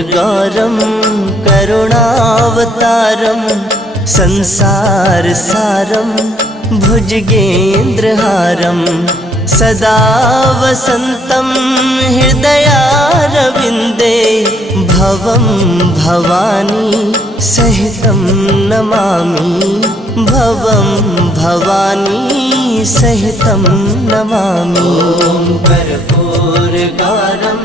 कर्पूरगौरं करुणावतारं संसारसारं भुजगेन्द्रहारं सदा वसन्तं हृदयारविन्दे भवं भवानी सहितं नमामि भवं भवानी सहितं नमामि। कर्पूरगौरं